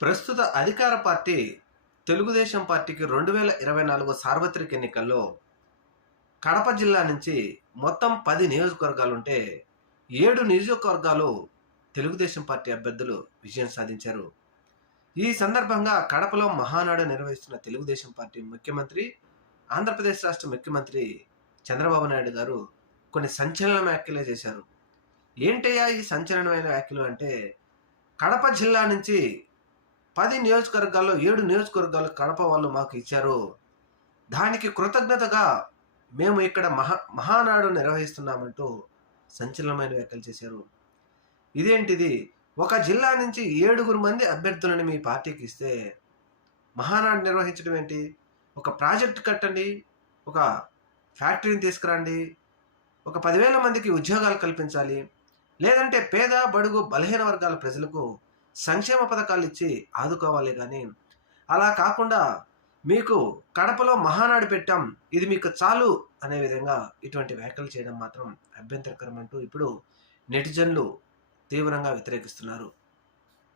ప్రస్తుత అధికార పార్టీ తెలుగుదేశం పార్టీకి 2024 సార్వత్రిక ఎన్నికల్లో కడప జిల్లా నుంచి మొత్తం 10 నియోజకవర్గాలుంటే 7 నియోజకవర్గాలు తెలుగుదేశం పార్టీ అభ్యర్థులు విజయం సాధించారు. ఈ సందర్భంగా కడపలో మహానాడు నిర్వహిస్తున్న తెలుగుదేశం పార్టీ ముఖ్యమంత్రి, ఆంధ్రప్రదేశ్ రాష్ట్ర ముఖ్యమంత్రి చంద్రబాబు నాయుడు గారు కొన్ని సంచలన వ్యాఖ్యలు చేశారు. ఏంటయ్యా ఈ సంచలనమైన వ్యాఖ్యలు అంటే, కడప జిల్లా నుంచి 10 నియోజకవర్గాల్లో 7 నియోజకవర్గాలు కడప వాళ్ళు మాకు ఇచ్చారు. దానికి కృతజ్ఞతగా మేము ఇక్కడ మహానాడు నిర్వహిస్తున్నామంటూ సంచలనమైన వ్యాఖ్యలు చేశారు. ఇదేంటిది? ఒక జిల్లా నుంచి 7 మంది అభ్యర్థులను మీ పార్టీకి ఇస్తే మహానాడు నిర్వహించడం ఏంటి? ఒక ప్రాజెక్ట్ కట్టండి, ఒక ఫ్యాక్టరీని తీసుకురండి, ఒక 10,000 మందికి ఉద్యోగాలు కల్పించాలి, లేదంటే పేద బడుగు బలహీన వర్గాల ప్రజలకు సంక్షేమ పథకాలు ఇచ్చి ఆదుకోవాలి. కానీ అలా కాకుండా మీకు కడపలో మహానాడు పెట్టాం, ఇది మీకు చాలు అనే విధంగా ఇటువంటి వ్యాఖ్యలు చేయడం మాత్రం అభ్యంతరకరం అంటూ ఇప్పుడు నెటిజన్లు తీవ్రంగా వ్యతిరేకిస్తున్నారు.